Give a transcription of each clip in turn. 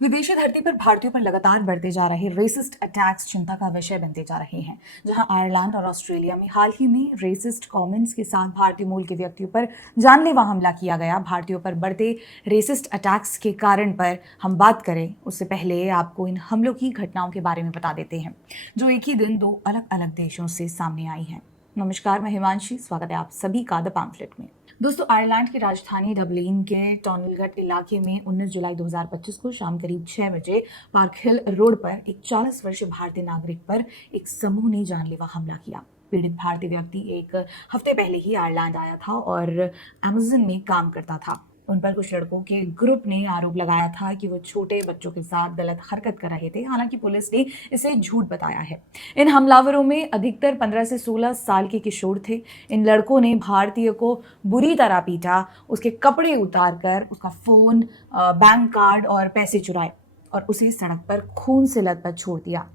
विदेशी धरती पर भारतीयों पर लगातार बढ़ते जा रहे रेसिस्ट अटैक्स चिंता का विषय बनते जा रहे हैं। जहां आयरलैंड और ऑस्ट्रेलिया में हाल ही में रेसिस्ट कमेंट्स के साथ भारतीय मूल के व्यक्तियों पर जानलेवा हमला किया गया। भारतीयों पर बढ़ते रेसिस्ट अटैक्स के कारण पर हम बात करें उससे पहले आपको इन हमलों की घटनाओं के बारे में बता देते हैं, जो एक ही दिन दो अलग अलग देशों से सामने आई हैं। नमस्कार, मैं हिमांशी, स्वागत है आप सभी का द पैम्फलेट में। दोस्तों, आयरलैंड की राजधानी डबलिन के टॉनलगट इलाके में 19 जुलाई 2025 को शाम करीब 6 बजे पार्क हिल रोड पर एक 40 वर्षीय भारतीय नागरिक पर एक समूह ने जानलेवा हमला किया। पीड़ित भारतीय व्यक्ति एक हफ्ते पहले ही आयरलैंड आया था और अमेज़न में काम करता था। उन पर कुछ लड़कों के ग्रुप ने आरोप लगाया था कि वो छोटे बच्चों के साथ गलत हरकत कर रहे थे। हालांकि पुलिस ने इसे झूठ बताया है। इन हमलावरों में अधिकतर 15 से 16 साल के किशोर थे। इन लड़कों ने भारतीय को बुरी तरह पीटा, उसके कपड़े उतार कर उसका फोन, बैंक कार्ड और पैसे चुराए और उसे सड़क पर खून से लथपथ छोड़ दिया।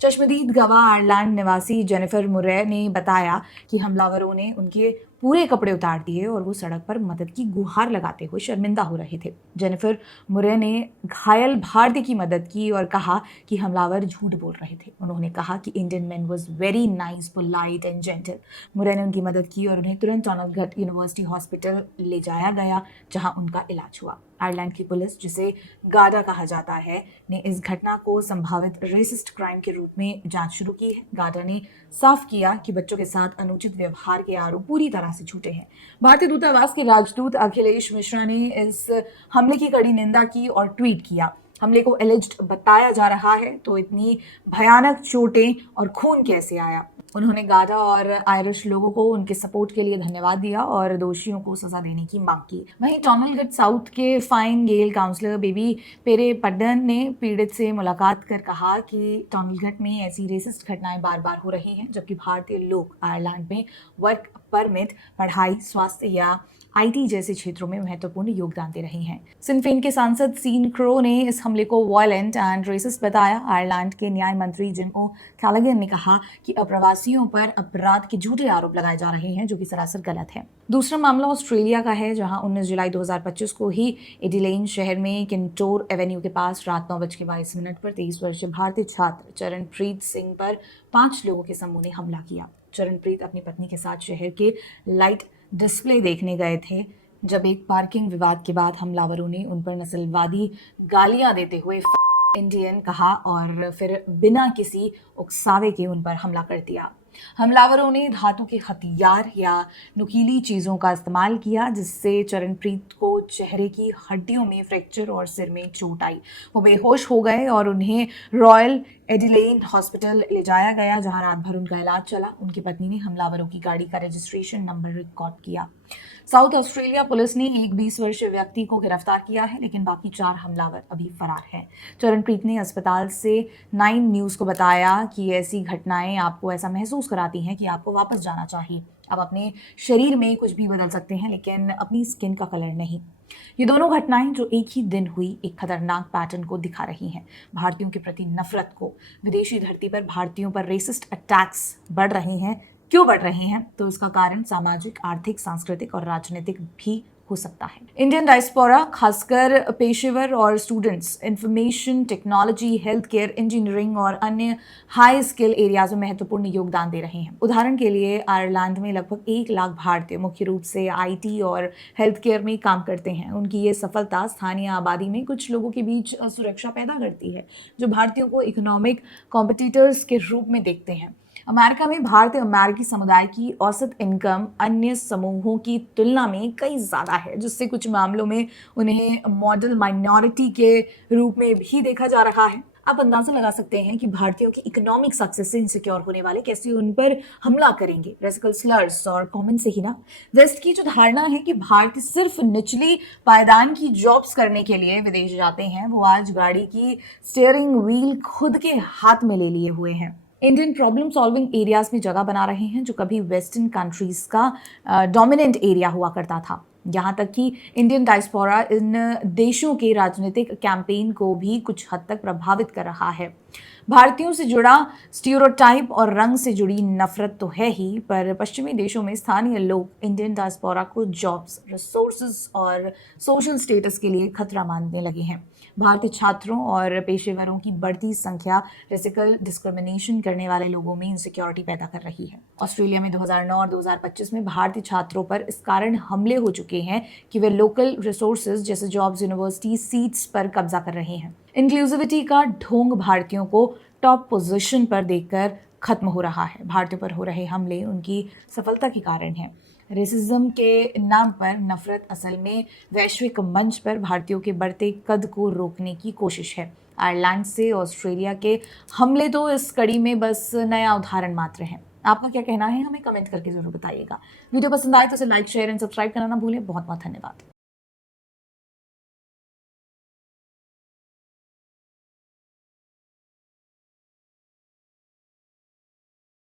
चश्मदीद गवाह आयरलैंड निवासी जेनिफर मुरे ने बताया कि हमलावरों ने उनके पूरे कपड़े उतार दिए और वो सड़क पर मदद की गुहार लगाते हुए शर्मिंदा हो रहे थे। जेनिफर मुरे ने घायल भारतीय की मदद की और कहा कि हमलावर झूठ बोल रहे थे। उन्होंने कहा कि Indian man was very nice, polite and gentle. मुरे ने उनकी मदद की और उन्हें तुरंत टॉनलगट यूनिवर्सिटी हॉस्पिटल ले जाया गया, जहां उनका इलाज हुआ। आयरलैंड की पुलिस, जिसे गाडा कहा जाता है, ने इस घटना को संभावित रेसिस्ट क्राइम के रूप में जांच शुरू की है। गाडा ने साफ किया कि बच्चों के साथ अनुचित व्यवहार के आरोप पूरी तरह से झूठे हैं। भारतीय दूतावास के राजदूत अखिलेश मिश्रा ने इस हमले की कड़ी निंदा की और ट्वीट किया। हमले को एलिज्ड बताया जा रहा है, तो इतनी भयानक चोटें और खून कैसे आया। उन्होंने गाडा और आयरिश लोगों को उनके सपोर्ट के लिए धन्यवाद दिया और दोषियों को सजा देने की मांग की। वहीं टॉनलगट साउथ के फाइन गेल काउंसलर बेबी पेरे पड्डन ने पीड़ित से मुलाकात कर कहा कि टॉनलगट में ऐसी रेसिस्ट घटनाएं बार बार हो रही हैं, जबकि भारतीय लोग आयरलैंड में वर्क परमिट, पढ़ाई, स्वास्थ्य या आईटी जैसे क्षेत्रों में महत्वपूर्ण योगदान दे रही हैं। सिन फेन के सांसद सीन क्रो ने इस हमले को वायलेंट एंड रेसिस्ट बताया। आयरलैंड के न्याय मंत्री जिम ओ कैलागन ने कहा कि अप्रवासियों पर अपराध के झूठे आरोप लगाए जा रहे हैं, जो कि सरासर गलत है। दूसरा मामला ऑस्ट्रेलिया का है, जहां 19 जुलाई 2025 को ही एडिलेन शहर में किंटोर एवेन्यू के पास रात 9:22 पर 23 वर्षीय भारतीय छात्र चरणप्रीत सिंह पर 5 लोगों के समूह ने हमला किया। चरणप्रीत अपनी पत्नी के साथ शहर के लाइट डिस्प्ले देखने गए थे, जब एक पार्किंग विवाद के बाद हमलावरों ने उन पर नस्लवादी गालियां देते हुए इंडियन कहा और फिर बिना किसी उकसावे के उन पर हमला कर दिया। हमलावरों ने धातु के हथियार या नुकीली चीजों का इस्तेमाल किया, जिससे चरणप्रीत को चेहरे की हड्डियों में फ्रैक्चर और सिर में चोट आई। वो बेहोश हो गए और उन्हें रॉयल एडिलेड हॉस्पिटल ले जाया गया, जहां रात भर उनका इलाज चला। उनकी पत्नी ने हमलावरों की गाड़ी का रजिस्ट्रेशन नंबर रिकॉर्ड किया। साउथ ऑस्ट्रेलिया पुलिस ने एक 20 वर्षीय व्यक्ति को गिरफ्तार किया है, लेकिन बाकी 4 हमलावर अभी फरार हैं। चरणप्रीत ने अस्पताल से 9 न्यूज़ को बताया कि ऐसी घटनाएं आपको ऐसा महसूस कराती हैं कि आपको वापस जाना चाहिए। आप अपने शरीर में कुछ भी बदल सकते हैं, लेकिन अपनी स्किन का कलर नहीं। ये दोनों घटनाएं, जो एक ही दिन हुई, एक खतरनाक पैटर्न को दिखा रही हैं। भारतीयों के प्रति नफरत को। विदेशी धरती पर भारतीयों पर रेसिस्ट अटैक्स बढ़ रहे हैं। क्यों बढ़ रहे हैं? तो इसका कारण सामाजिक, आर्थिक, सांस्कृतिक और राजनीतिक भी हो सकता है। इंडियन डायस्पोरा, खासकर पेशेवर और students, information technology, health care, engineering और अन्य हाई स्किल एरियाज में महत्वपूर्ण योगदान दे रहे हैं। उदाहरण के लिए आयरलैंड में लगभग 1 लाख भारतीय मुख्य रूप से आईटी और हेल्थ केयर में काम करते हैं। उनकी ये सफलता स्थानीय आबादी में कुछ लोगों के बीच सुरक्षा पैदा करती है, जो भारतीयों को इकोनॉमिक कॉम्पिटिटर्स के रूप में देखते हैं। अमेरिका में भारतीय अमेरिकी समुदाय की औसत इनकम अन्य समूहों की तुलना में कई ज़्यादा है, जिससे कुछ मामलों में उन्हें मॉडल माइनॉरिटी के रूप में भी देखा जा रहा है। आप अंदाजा लगा सकते हैं कि भारतीयों की इकोनॉमिक सक्सेस से इनसिक्योर होने वाले कैसे उन पर हमला करेंगे, रेसिकल स्लर्स और कमेंट से ही ना। वेस्ट की जो धारणा है कि भारतीय सिर्फ निचली पायदान की जॉब्स करने के लिए विदेश जाते हैं, वो आज गाड़ी की स्टीयरिंग व्हील खुद के हाथ में ले लिए हुए हैं। इंडियन प्रॉब्लम सॉल्विंग एरियाज में जगह बना रहे हैं, जो कभी वेस्टर्न कंट्रीज का डोमिनेंट एरिया हुआ करता था। यहाँ तक कि इंडियन डायस्पोरा इन देशों के राजनीतिक कैंपेन को भी कुछ हद तक प्रभावित कर रहा है। भारतीयों से जुड़ा स्टीरियोटाइप और रंग से जुड़ी नफरत तो है ही, पर पश्चिमी देशों में स्थानीय लोग इंडियन डायस्पोरा को जॉब्स, रिसोर्सेज और सोशल स्टेटस के लिए खतरा मानने लगे हैं। भारतीय छात्रों और पेशेवरों की बढ़ती संख्या रेसिकल डिस्क्रिमिनेशन करने वाले लोगों में इनसिक्योरिटी पैदा कर रही है। ऑस्ट्रेलिया में 2009 और 2025 में भारतीय छात्रों पर इस कारण हमले हो चुके हैं कि वे लोकल रिसोर्सेज जैसे जॉब्स, यूनिवर्सिटी सीट्स पर कब्जा कर रहे हैं। इंक्लूसिविटी का ढोंग भारतीयों को टॉप पोजीशन पर देखकर खत्म हो रहा है। भारतीयों पर हो रहे हमले उनकी सफलता के कारण है। रेसिज्म के नाम पर नफरत असल में वैश्विक मंच पर भारतीयों के बढ़ते कद को रोकने की कोशिश है। आयरलैंड से ऑस्ट्रेलिया के हमले तो इस कड़ी में बस नया उदाहरण मात्र है। आपका क्या कहना है हमें कमेंट करके जरूर बताइएगा। वीडियो पसंद आए तो इसे लाइक, शेयर एंड सब्सक्राइब करना ना भूलें। बहुत बहुत धन्यवाद।